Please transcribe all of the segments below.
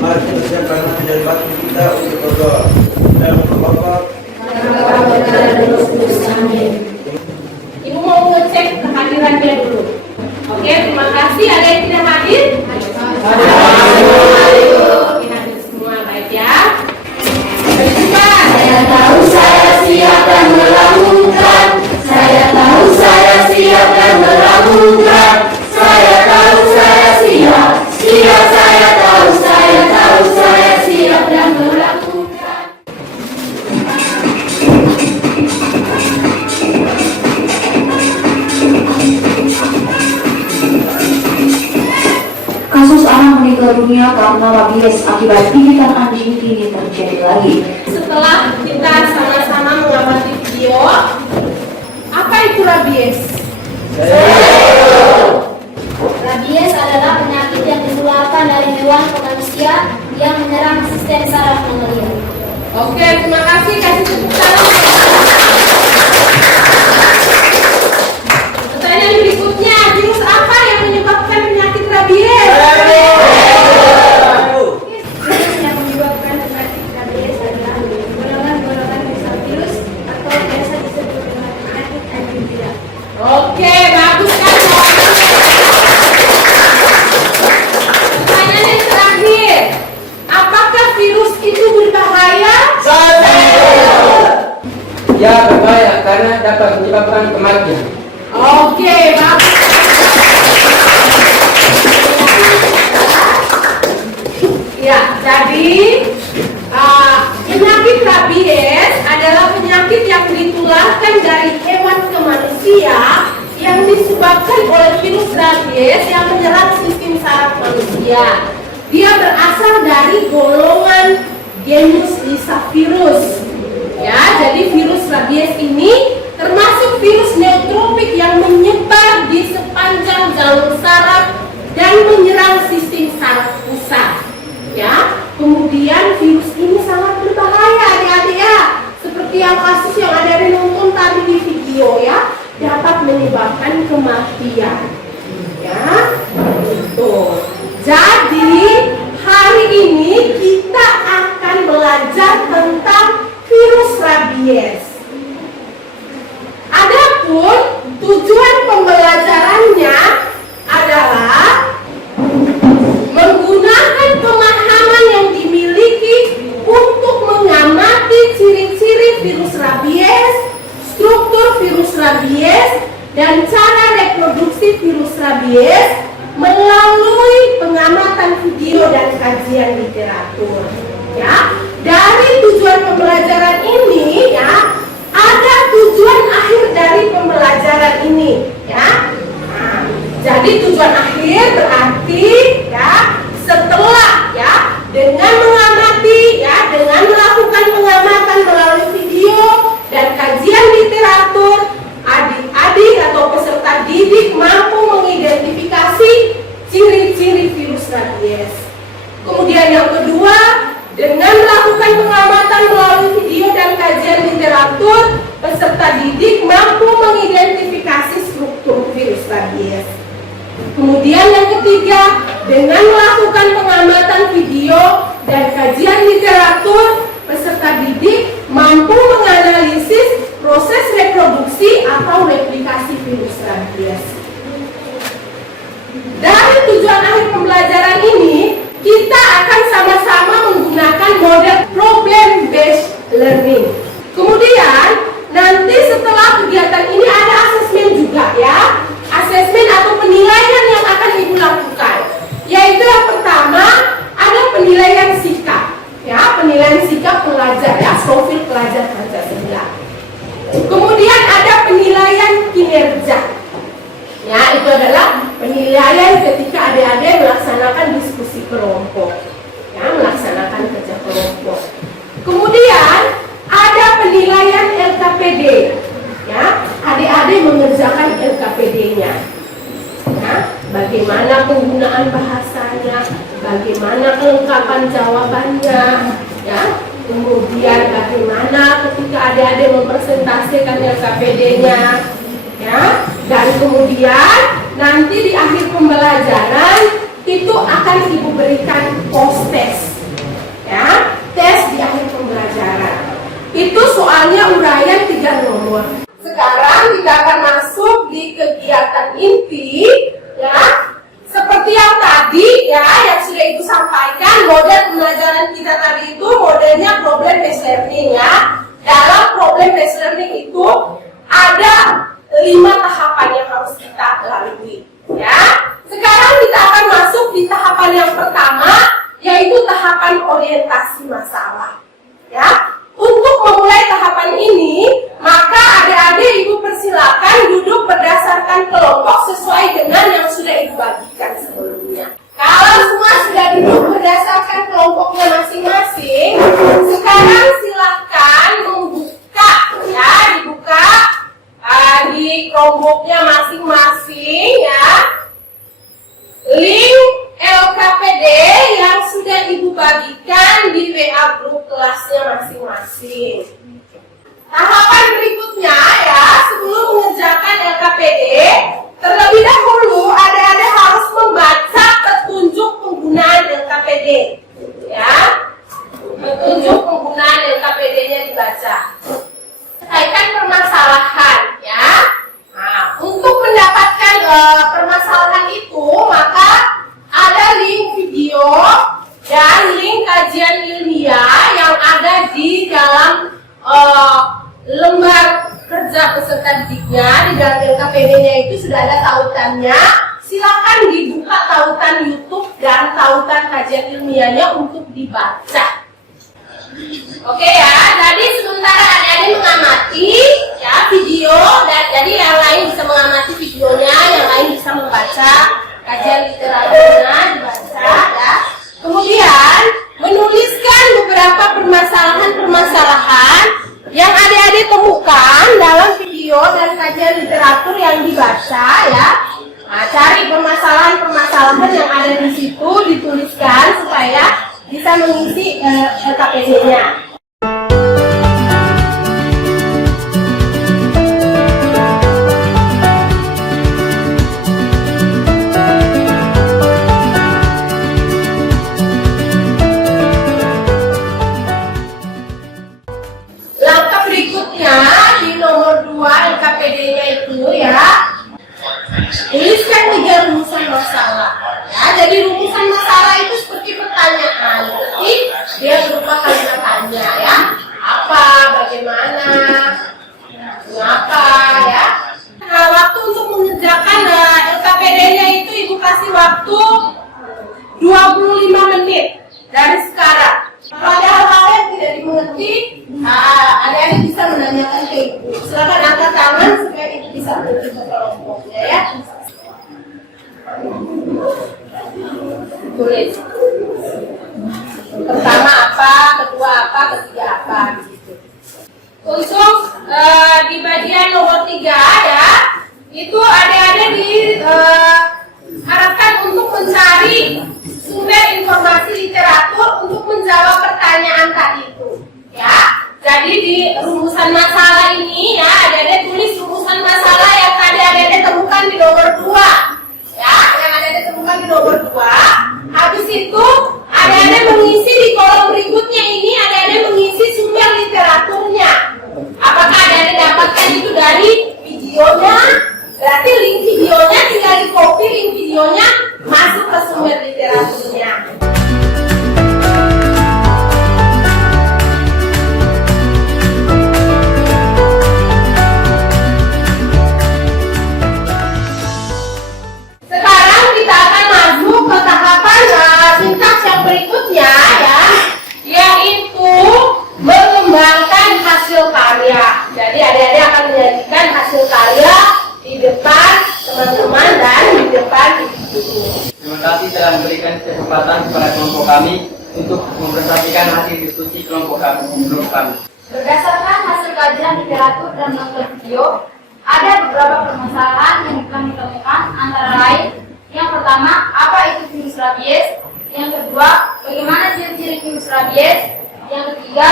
mari kita siapkan menjadi batu kita untuk berdoa. Dan Bapak, Ibu mau ngecek kehadirannya dulu. Oke, terima kasih. Ada yang tidak hadir? Oke, hadir semua, baik ya. Saya tahu saya siap dan melakukan. Saya tahu saya siap dan melakukan. Saya tahu saya siap. Siap saya tahu saya siap dan melakukan. Kasus anak meninggal dunia karena rabies akibat gigitan anjing kini terjadi lagi. Setelah kita sama-sama mengamati video, apa itu rabies? Rabies adalah penyakit yang menularkan dari hewan ke manusia yang menyerang sistem saraf manusia. Oke, terima kasih. Kasih tepuk tangan. Pertanyaan berikutnya, virus apa yang menyebabkan penyakit rabies? Virus yang menyebabkan penyakit rabies adalah golongan-golongan besar virus atau biasa disebut dengan penyakit anjing gila. Oke, bagus kan? Pertanyaan yang terakhir, apakah virus itu berbahaya? Ya, berbahaya karena dapat menyebabkan kematian. Oke, bagus. Ya, jadi penyakit rabies adalah penyakit yang ditularkan dari hewan ke manusia yang disebabkan oleh virus rabies yang menyerang sistem saraf manusia. Dia berasal dari golongan genus Lyssavirus. Ya, jadi virus rabies ini termasuk virus neotropik yang menyebar di sepanjang jalur saraf dan menyerang sistem saraf pusat. Ya, kemudian virus ini sangat berbahaya adik-adik ya. Seperti yang kasus yang ada nonton tadi di video ya, dapat menyebabkan kematian. Ya, itu. Jadi hari ini kita akan belajar tentang virus rabies. Adapun tujuan pembelajarannya adalah menggunakan pemahaman yang dimiliki untuk mengamati ciri-ciri virus rabies, struktur virus rabies, dan cara reproduksi virus rabies melalui pengamatan video dan kajian literatur. Ya, dari tujuan pembelajaran ini ya, ada tujuan akhir dari pembelajaran ini ya. Nah, jadi tujuan akhir berarti ya setelah ya dengan mengamati ya, dengan melakukan pengamatan melalui video dan kajian literatur, adik-adik atau peserta didik mampu mengidentifikasi ciri-ciri virus rabies. Kemudian yang kedua, dengan melakukan pengamatan melalui video dan kajian literatur, peserta didik mampu mengidentifikasi struktur virus rabies. Kemudian yang ketiga, dengan melakukan pengamatan video dan kajian literatur, peserta didik mampu menganalisis proses reproduksi atau replikasi virus rabies. Dari tujuan akhir pembelajaran ini, kita akan sama-sama menggunakan model problem based learning. Kemudian nanti setelah kegiatan ini ada asesmen juga ya. Asesmen atau penilaian yang akan Ibu lakukan. Yaitu yang pertama ada penilaian sikap. Ya, penilaian sikap pelajar ya, profil pelajar Pancasila. Kemudian ada penilaian kinerja. Ya, itu adalah penilaian ketika adik-adik melaksanakan diskusi kelompok. Ya, melaksanakan kerja kelompok. Kemudian ada penilaian LKPD. Ya, adik-adik mengerjakan LKPD-nya. Ya, bagaimana penggunaan bahasanya, bagaimana kelengkapan jawabannya, ya. Kemudian bagaimana ketika adik-adik mempresentasikan LKPD-nya, ya. Dan kemudian nanti di akhir pembelajaran itu akan Ibu berikan post test. awalnya uraian 3 nomor. Sekarang kita akan masuk di kegiatan inti, ya. Seperti yang tadi, ya, yang sudah Ibu sampaikan, model pembelajaran kita tadi itu modelnya problem based learning, ya. Dalam problem based learning itu ada 5 tahapan yang harus kita lalui, ya. Sekarang kita akan masuk di tahapan yang pertama, yaitu tahapan orientasi masalah, ya. Untuk memulai tahapan ini, maka adik-adik Ibu persilakan duduk berdasarkan kelompok sesuai dengan yang sudah Ibu bagikan sebelumnya. Kalau semua sudah duduk berdasarkan kelompoknya masing-masing, sekarang silakan membuka, ya, dibuka di kelompoknya masing-masing, ya, link LKPD yang sudah Ibu bagikan di WA grup kelasnya masing-masing. Tahapan berikutnya, ya, sebelum mengerjakan LKPD, terlebih dahulu adik-adik harus membaca petunjuk penggunaan LKPD, ya. Petunjuk penggunaan LKPD-nya dibaca. Selesaikan permasalahan, ya. Nah, untuk mendapatkan permasalahan itu, maka ada link video dan link kajian ilmiah yang ada di dalam lembar kerja peserta didiknya. Di dalam LKPD-nya itu sudah ada tautannya. Silakan dibuka tautan YouTube dan tautan kajian ilmiahnya untuk dibaca. Oke, ya, jadi sementara adik-adik mengamati, ya, video, dan jadi yang lain bisa mengamati videonya, yang lain bisa membaca kajian literaturnya, dibaca, ya. Kemudian menuliskan beberapa permasalahan-permasalahan yang adik-adik temukan dalam video dan kajian literatur yang dibaca, ya. Nah, cari permasalahan-permasalahan yang ada di situ, dituliskan supaya bisa mengisi LKPD-nya. Langkah berikutnya di nomor 2 LKPD-nya itu, ya, tuliskan 3 rumusan masalah. Ya, jadi rumusan masalah itu seperti pertanyaan, jadi dia berupa kalimat tanya, ya. Apa, bagaimana, mengapa, ya. Nah, waktu untuk mengerjakan LKPD-nya itu Ibu kasih waktu 25 menit dari sekarang. Kalau ada hal-hal yang tidak dimengerti, adik-adik bisa menanyakan ke Ibu. Silakan angkat tangan supaya Ibu bisa mengerti kelompoknya, ya. Tulis. Pertama apa, kedua apa, ketiga apa, gitu. Untuk di bagian nomor 3, ya, itu adik-adik diharapkan untuk mencari sumber informasi literatur untuk menjawab pertanyaan tadi itu, ya. Jadi di rumusan masalah ini, ya, adik-adik tulis rumusan masalah yang tadi adik-adik temukan di nomor 2, ya, yang adik-adik temukan di nomor 2. Habis itu adik-adik mengisi di kolom berikutnya ini, adik-adik mengisi sumber literaturnya. Apakah adik-adik dapatkan itu dari videonya? Berarti link videonya tinggal di copy link videonya masuk ke sumber literaturnya. Sekarang kita akan masuk ke tahapan sintaks yang berikutnya, ya, yaitu mengembangkan hasil karya. Jadi adik-adik akan menyajikan hasil karya di depan teman-teman dan di depan ibu. Terima kasih telah memberikan kesempatan kepada kelompok kami untuk mempresentasikan hasil diskusi kelompok kami. Berdasarkan hasil kajian literatur dan nonton video, ada beberapa permasalahan yang kami temukan, antara lain: yang pertama, apa itu virus rabies? Yang kedua, bagaimana ciri-ciri virus rabies? Yang ketiga,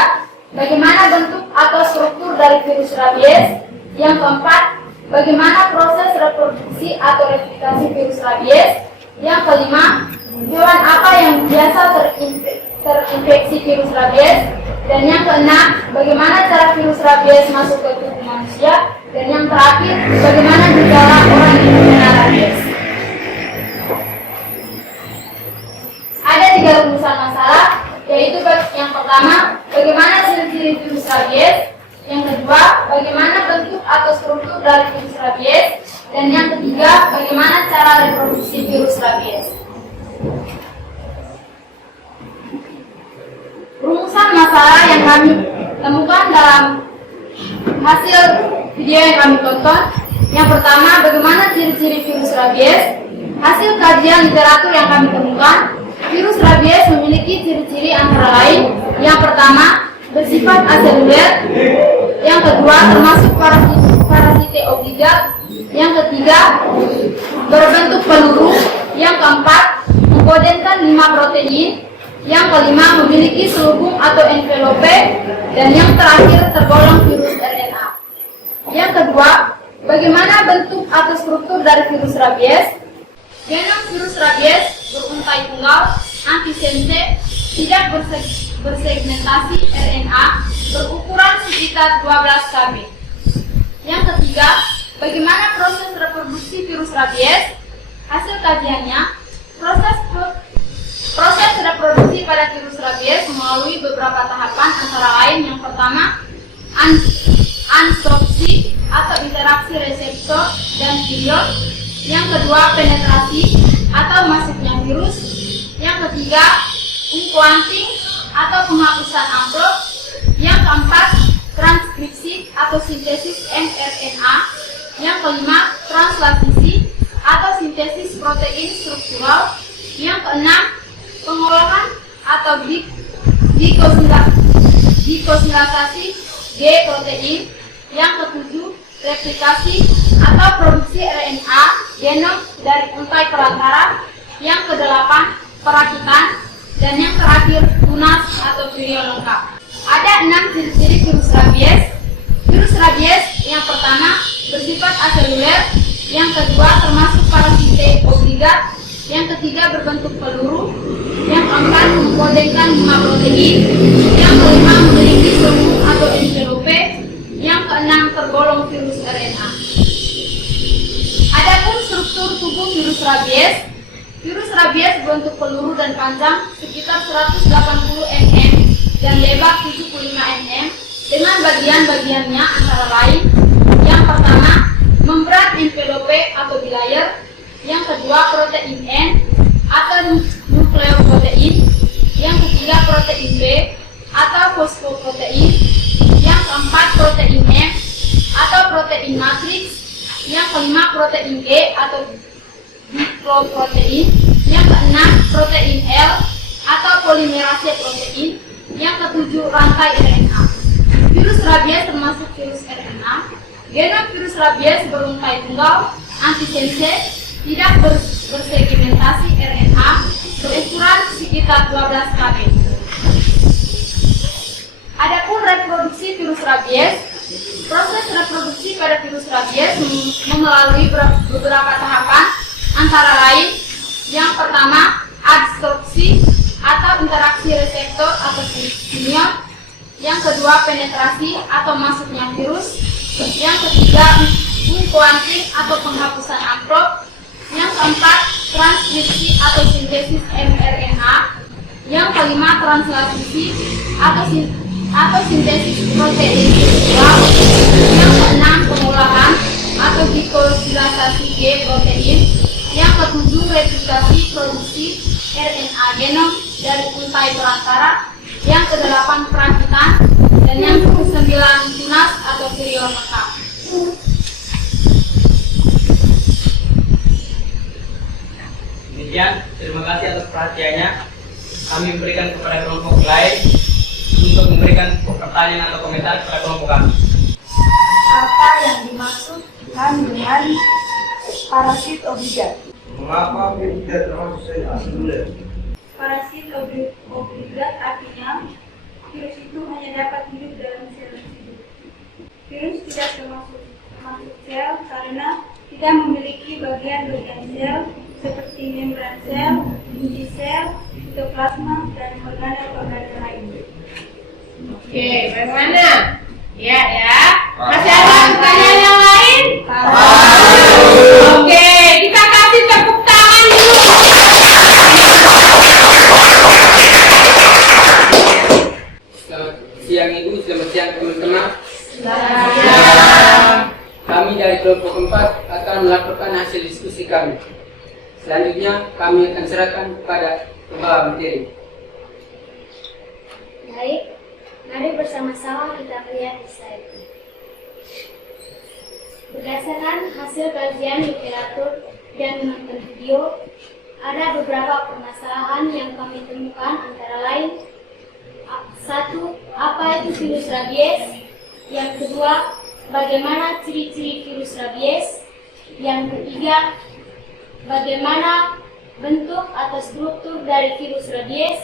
bagaimana bentuk atau struktur dari virus rabies? Yang keempat, bagaimana proses reproduksi atau replikasi virus rabies? Yang kelima, hewan apa yang biasa terinfeksi virus rabies? Dan yang keenam, bagaimana cara virus rabies masuk ke tubuh manusia. Dan yang terakhir, bagaimana gejala orang yang terkena rabies. Ada 3 rumusan masalah, yaitu yang pertama, bagaimana ciri-ciri virus rabies. Yang kedua, bagaimana bentuk atau struktur dari virus rabies. Dan yang ketiga, bagaimana cara reproduksi virus rabies. Rumusan masalah yang kami temukan dalam hasil video yang kami tonton. Yang pertama, bagaimana ciri-ciri virus rabies. Hasil kajian literatur yang kami temukan, virus rabies memiliki ciri-ciri antara lain. Yang pertama, bersifat aseluler. Yang kedua, termasuk parasite obligat. Yang ketiga, berbentuk peluru. Yang keempat, mengkodenkan 5 protein. Yang kelima, memiliki selubung atau envelope. Dan yang terakhir, tergolong virus RNA. Yang kedua, bagaimana bentuk atau struktur dari virus rabies. Genom virus rabies beruntai tunggal, antisense, tidak bersegmentasi RNA, berukuran sekitar 12 kb. Yang ketiga, bagaimana proses reproduksi virus rabies. Hasil kajiannya, proses reproduksi pada virus rabies melalui beberapa tahapan, antara lain yang pertama, adsorpsi atau interaksi reseptor dan virion. Yang kedua, penetrasi atau masuknya virus. Yang ketiga, uncoating atau penghapusan amplop. Yang keempat, transkripsi atau sintesis mRNA. Yang kelima, translasi atau sintesis protein struktural. Yang keenam, pengolahan atau glikosilasi G protein. Yang ketujuh, replikasi atau produksi RNA genom dari untai perantara. Yang kedelapan, perakitan. Dan yang terakhir, tunas atau virion lengkap. Ada 6 ciri-ciri virus rabies. Virus rabies yang pertama, bersifat aseluler. Yang kedua, termasuk parasite obligat. Yang ketiga, berbentuk peluru. Yang keempat, mengkodenkan 5 protein. Yang kelima, memiliki selubung atau envelope. Yang keenam, tergolong virus RNA. Adapun struktur tubuh virus rabies. Virus rabies berbentuk peluru dan panjang sekitar 180 mm dan lebar 75 mm dengan bagian-bagiannya antara lain. Yang pertama, membran envelope atau bilayer. Yang kedua, protein N atau nukleoprotein. Yang ketiga, protein B atau fosfoprotein. Yang keempat, protein M atau protein matriks. Yang kelima, protein G atau diploprotein. Yang keenam, protein L atau polimerase protein. Yang ketujuh, rantai RNA. Virus rabies termasuk virus RNA. Genom virus rabies beruntai tunggal, antisense, tidak bersegmentasi RNA, berukuran sekitar 12 kb. Adapun reproduksi virus rabies. Proses reproduksi pada virus rabies melalui beberapa tahapan, antara lain yang pertama, adsorpsi atau interaksi reseptor atau virion. Yang kedua, penetrasi atau masuknya virus. Yang ketiga, uncoating atau penghapusan amplop. Yang keempat, transkripsi atau sintesis mRNA. Yang kelima, translasi atau sintesis protein struktural. Yang keenam, pengolahan atau glikosilasi G protein. Yang ketujuh, replikasi produksi RNA genom dari untai perantara. Yang kedelapan, perakitan. Dan yang kesembilan, tunas atau virion lengkap. Demikian, terima kasih atas perhatiannya. Kami memberikan kepada kelompok lain untuk memberikan pertanyaan atau komentar kepada kelompok kami. Apa yang dimaksudkan dengan parasit obligat? Mengapa virus tidak termasuk aseluler? Parasit obligat artinya virus itu hanya dapat hidup dalam sel hidup. Virus tidak termasuk sel karena tidak memiliki bagian-bagian sel seperti membran sel, inti sel, sitoplasma, dan organel-organel lain. Oke, bagaimana? Ya. Masih ada pertanyaan yang lain? Oke, kita kasih tepuk tangan dulu. Selamat siang Ibu, selamat siang teman-teman. Kami dari kelompok 4 akan melakukan hasil diskusi kami. Selanjutnya kami akan serahkan kepada pembawa materi. Baik, mari bersama-sama kita melihat slide. Berdasarkan hasil kajian literatur dan menonton video, ada beberapa permasalahan yang kami temukan, antara lain: 1. Apa itu virus rabies? Yang kedua, bagaimana ciri-ciri virus rabies? Yang ketiga, bagaimana bentuk atau struktur dari virus rabies?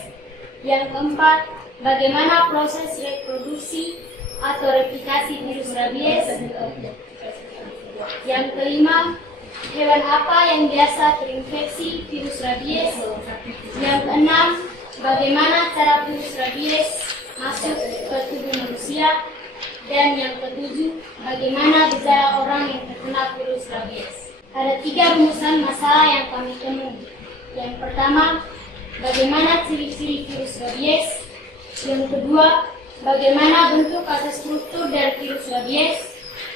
Yang keempat, bagaimana proses reproduksi atau replikasi virus rabies? Yang kelima, hewan apa yang biasa terinfeksi virus rabies? Yang keenam, bagaimana cara virus rabies masuk ke tubuh manusia? Dan yang ketujuh, bagaimana gejala orang yang terkena virus rabies? Ada 3 rumusan masalah yang kami temui. Yang pertama, bagaimana ciri-ciri virus rabies? Yang kedua, bagaimana bentuk atau struktur dari virus rabies?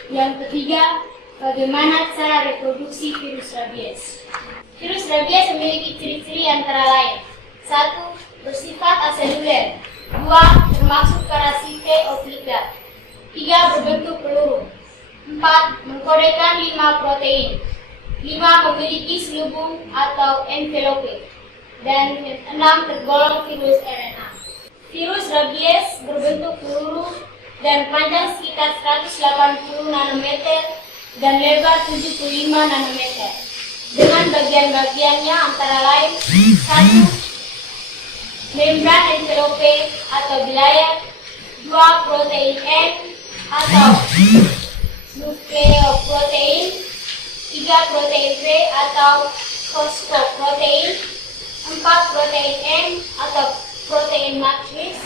Yang ketiga, bagaimana cara reproduksi virus rabies? Virus rabies memiliki ciri-ciri antara lain: 1. Bersifat aseluler. 2. Termasuk parasite obligat. 3. Berbentuk peluru. 4. Mengkodekan 5 protein. 5. Memiliki selubung atau envelope. Dan 6. Tergolong virus RNA. Virus rabies berbentuk peluru dan panjang sekitar 180 nanometer dan lebar 75 nanometer. Dengan bagian-bagiannya antara lain: 1. Membran envelope atau bilayer. 2. Protein N atau nukleoprotein. 3. Protein V atau fosfoprotein. 4. Protein M atau protein matris.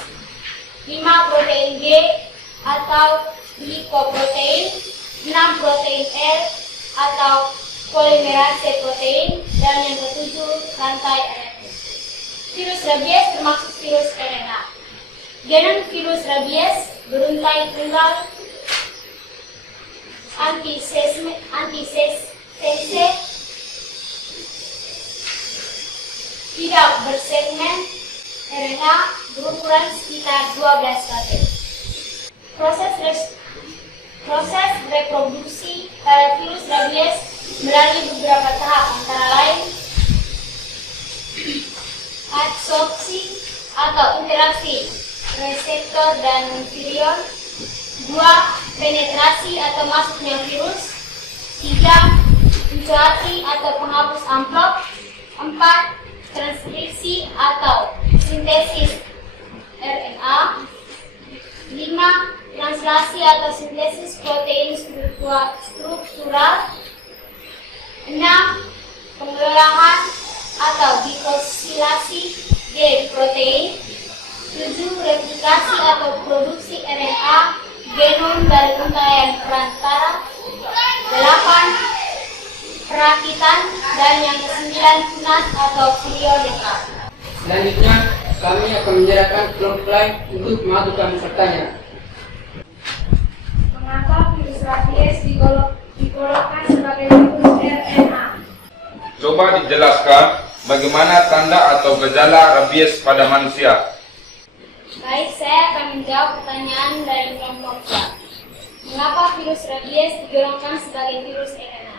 5. Protein G atau glikoprotein. 6. Protein R atau polimerase protein. Dan yang ketujuh, rantai RNA. Virus rabies termasuk virus RNA. Genom virus rabies beruntai tunggal, antisese, tidak bersegmen, RNA berukuran sekitar 12 kb. Proses reproduksi pada virus rabies melalui beberapa tahap, antara lain: adsorpsi atau interaksi reseptor dan virion. 2. Penetrasi atau masuknya virus. 3. Incoati atau penghapus amplop. 4. Transkripsi atau sintesis RNA. 5. Translasi atau sintesis protein struktural. 6. Pengolahan atau glycosylasi G protein. 7. Replikasi atau produksi RNA genom dari untaian perantara. 8. Perakitan. Dan yang ke-9, tunas atau virioleka. Selanjutnya kami akan menyerahkan kelompok lain untuk mengajukan pertanyaan. Mengapa virus rabies digolongkan sebagai virus RNA? Coba dijelaskan bagaimana tanda atau gejala rabies pada manusia. Baik, saya akan menjawab pertanyaan dari kelompok A. Mengapa virus rabies digolongkan sebagai virus RNA?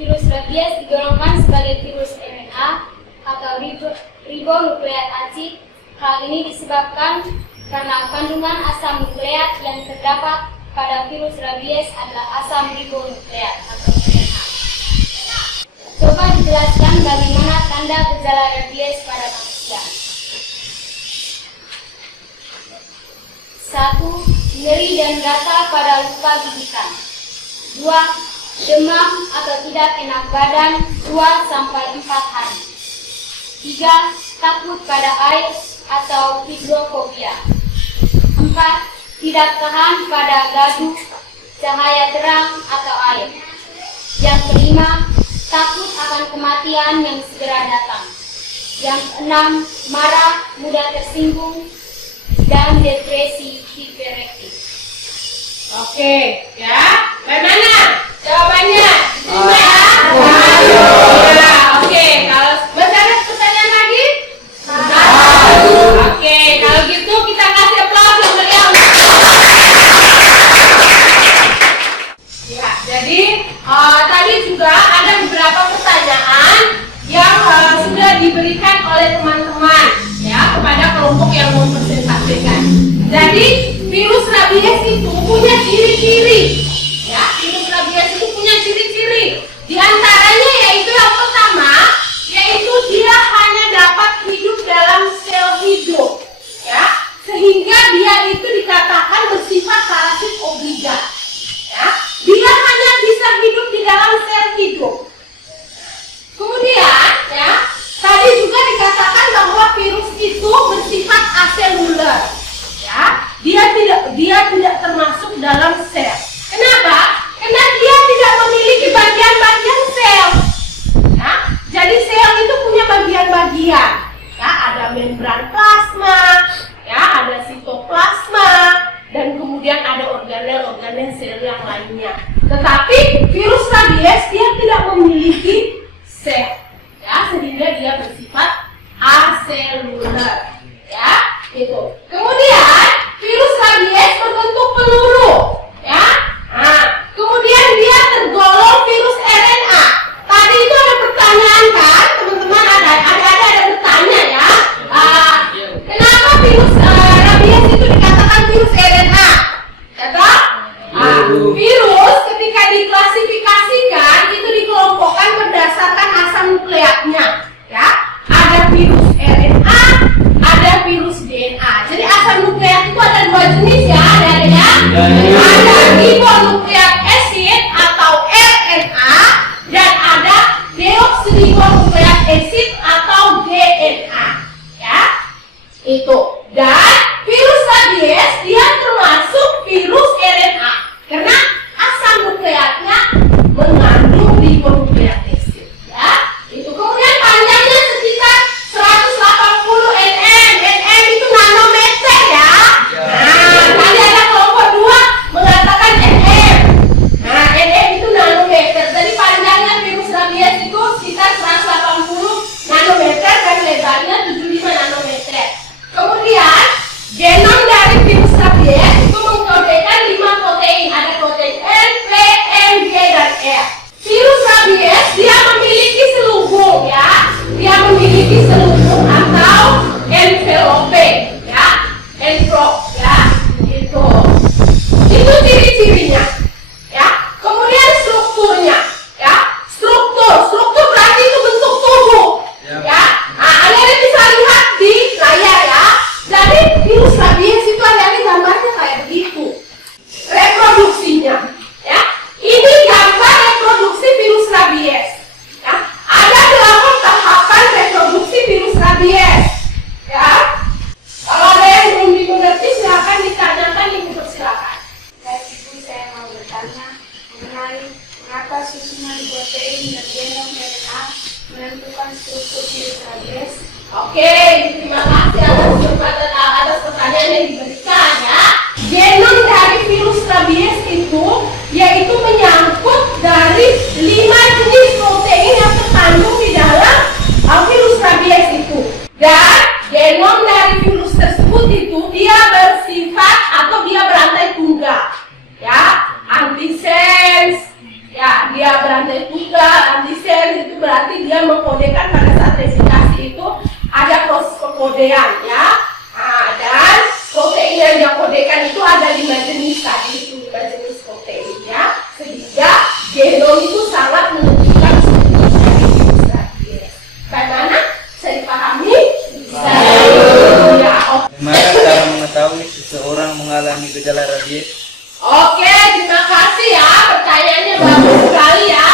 Virus rabies digolongkan sebagai virus RNA atau ribonukleat acid. Hal ini disebabkan karena kandungan asam nukleat yang terdapat pada virus rabies adalah asam ribonukleat atau RNA. Coba dijelaskan bagaimana tanda gejala rabies pada manusia. 1. Nyeri dan gatal pada luka gigitan. 2. Demam atau tidak enak badan 2-4 hari. 3. Takut pada air atau hidrofobia. 4. keempat, tidak tahan pada gaduh, cahaya terang atau air. Yang kelima, takut akan kematian yang segera datang. Yang keenam, marah, mudah tersinggung, dan depresi hiperaktif. Oke, ya. Bagaimana jawabannya? Diterima ya? Ya, oke. Kalau masih ada pertanyaan lagi? Oke, kalau gitu kita kasih aplaus yang meriah. Ya, jadi tadi juga ada beberapa pertanyaan yang sudah diberikan oleh teman-teman ya kepada kelompok yang mempresentasikan. Jadi virus rabies itu punya ciri-ciri. Ya, virus rabies itu punya ciri-ciri. Di antaranya yaitu yang pertama, yaitu dia hanya dapat hidup dalam sel hidup. Ya, sehingga dia itu dikatakan bersifat parasit obligat. Ya, dia hanya bisa hidup di dalam sel hidup. Kemudian, ya, tadi juga dikatakan bahwa virus itu bersifat aseluler. Ya, dia tidak termasuk dalam sel. Kenapa? Karena dia tidak memiliki bagian-bagian sel. Ya, jadi sel itu punya bagian-bagian. Ya, ada membran plasma, ya, ada sitoplasma, dan kemudian ada organel-organel sel yang lainnya. Tetapi virus rabies dia tidak memiliki sel, ya, sehingga dia bersifat aseluler. Ya, itu. Kemudian virus rabies berbentuk peluru, ya. Nah, kemudian dia tergolong virus RNA. Tadi itu ada pertanyaan kan, teman-teman ada bertanya ya. Kenapa virus rabies itu dikatakan virus RNA? Ya toh? Virus ketika diklasifikasikan itu dikelompokkan berdasarkan asam nukleatnya. Ya, ada virus RNA, ada virus DNA. Jadi asam nukleat itu ada dua jenis ya, ada ya. Ada ribonukleat acid atau RNA dan ada deoksiribonukleat acid atau DNA. Ya, itu. Dan virus rabies dia termasuk virus RNA karena asam nukleatnya mengandung ribonukleat acid. Ya, itu. Kemudian panjangnya sekitar 180 nm. nm itu nanometer ya. Nah, tadi ada kelompok 2 mengatakan nm. Nah, nm itu nanometer. Jadi panjangnya virus rabies itu sekitar 180 nanometer dan lebarnya 75 nanometer. Kemudian genom dari virus rabies itu mengkodekan 5 protein. Ada protein N, P, M, G, dan R. Virus rabies dia memiliki selubung ya. Dia memiliki selubung atau envelope ya. Envelope ya. Itu ciri-cirinya. Ya. Kemudian strukturnya ya. Struktur berarti itu bentuk tubuh. Ya. Nah, Anda bisa lihat di layar ya. Jadi virus rabies itu ada gambarnya kayak begitu. Reproduksinya ya. Ini gambar reproduksi virus rabies. Ya. Ada 8 tahapan reproduksi virus rabies. Ya. Kalau ada yang belum dimengerti silakan ditanyakan, Ibu persilakan. Baik Ibu, saya mau bertanya mengenai mengapa susunan protein dan genom RNA menentukan struktur virus rabies. Oke, terima kasih atas pertanyaan yang diberikan ya. Genom dari virus rabies itu yaitu menyangkut dari 5 jenis protein yang terkandung di dalam virus rabies itu. Dan genom dari virus tersebut itu dia bersifat atau dia berantai tunggal. Ya, antisens. Ya, dia berantai tunggal, antisens itu berarti dia mengkodekan pada saat replikasi itu ada proses pengkodean ya. Nah, dan protein yang dikodekan itu ada 5 jenis tadi itu 5 jenis protein ya. Sehingga genom itu sangat menentukan struktur dari virus rabies. Bagaimana? Bisa dipahami? Bisa. Ya, oke. Bagaimana cara mengetahui seseorang mengalami gejala rabies? Oke, terima kasih ya. Pertanyaannya bagus sekali ya.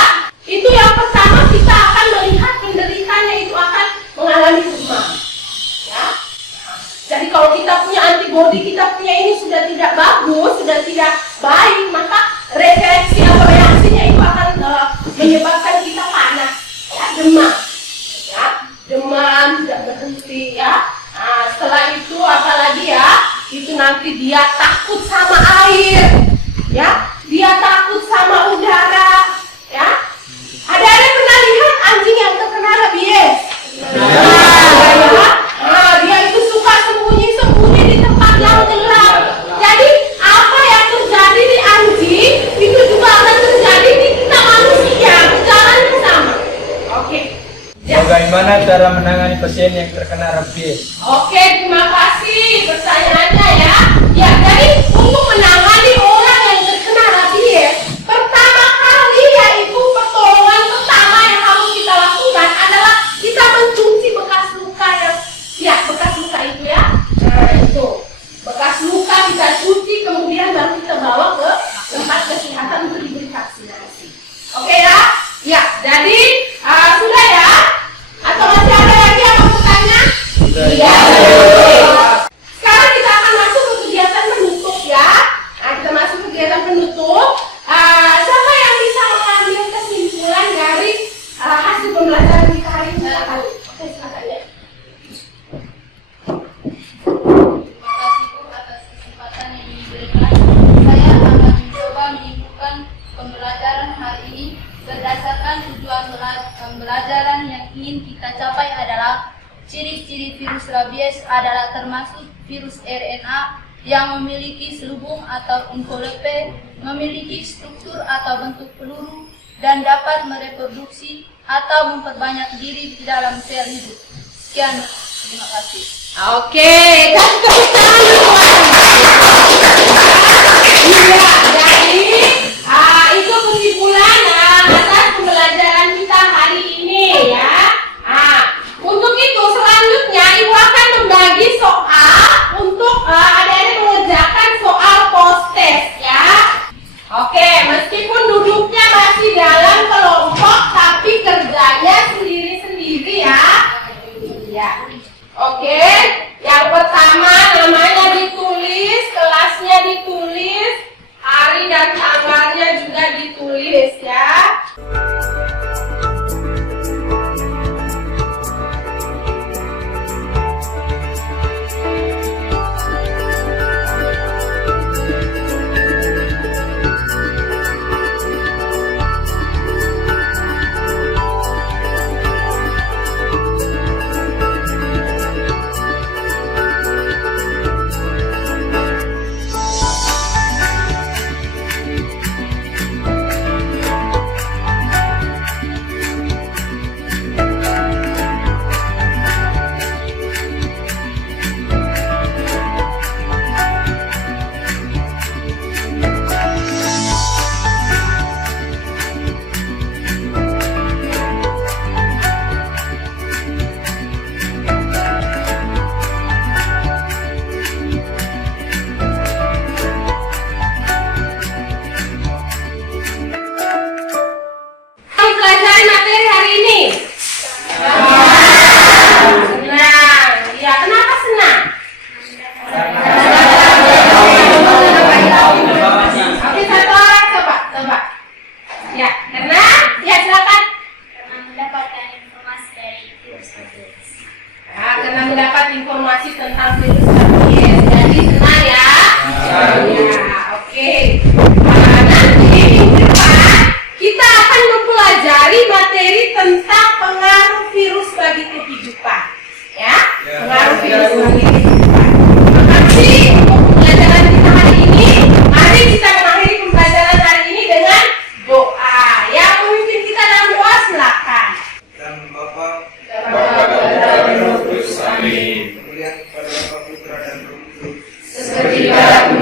Itu yang pertama kita akan melihat penderitanya itu akan mengalami demam. Ya. Jadi kalau kita punya antibodi, kita punya ini sudah tidak bagus, sudah tidak baik, maka refleksi atau reaksinya itu akan menyebabkan kita panas, ya, demam tidak berhenti, ya. Nah, setelah itu apalagi ya, itu nanti dia takut sama air, ya, dia takut sama udara, ya. Ada pernah lihat anjing yang terkena rabies? Nah, dia itu suka sembunyi-sembunyi di tempat yang gelap. Jadi apa yang terjadi di anjing itu juga akan terjadi di kita manusia. Jalannya sama. Oke. Bagaimana cara menangani pasien yang terkena rabies? Oke, terima kasih pertanyaannya ya. Ya, jadi untuk menangani orang yang terkena rabies, pertama kali yaitu pertolongan pertama yang harus kita lakukan adalah kita mencuci bekas luka bekas luka itu ya. Nah, itu bekas luka kita cuci, kemudian baru kita bawa ke tempat kesehatan untuk diberi vaksinasi. Oke ya? Ya, jadi sudah ya? Atau masih ada lagi yang mau bertanya? Iya. Sekarang kita akan masuk ke kegiatan penutup ya. Nah, kita masuk ke kegiatan penutup. Siapa yang bisa mengambil kesimpulan dari hasil pembelajaran kita hari ini? Oke, silakan ya. Terima kasih Bu atas kesempatan yang diberikan. Saya akan mencoba menyimpulkan pembelajaran hari ini berdasarkan tujuan pembelajaran yang ingin kita capai adalah ciri-ciri virus rabies adalah termasuk virus RNA yang memiliki selubung atau envelope, memiliki struktur atau bentuk peluru, dan dapat mereproduksi atau memperbanyak diri di dalam sel hidup. Sekian, terima kasih. Oke, kasih tepuk tangan. Iya, jadi itu kesimpulan atas pembelajaran kita hari ini ya. Untuk itu selanjutnya Ibu akan membagi soal untuk adik-adik mengerjakan soal post-test ya. Oke, meskipun duduknya masih dalam kelompok tapi kerjanya sendiri-sendiri ya. Ya. Oke, yang pertama namanya ditulis, kelasnya ditulis, hari dan tanggalnya juga ditulis ya. Seperti pada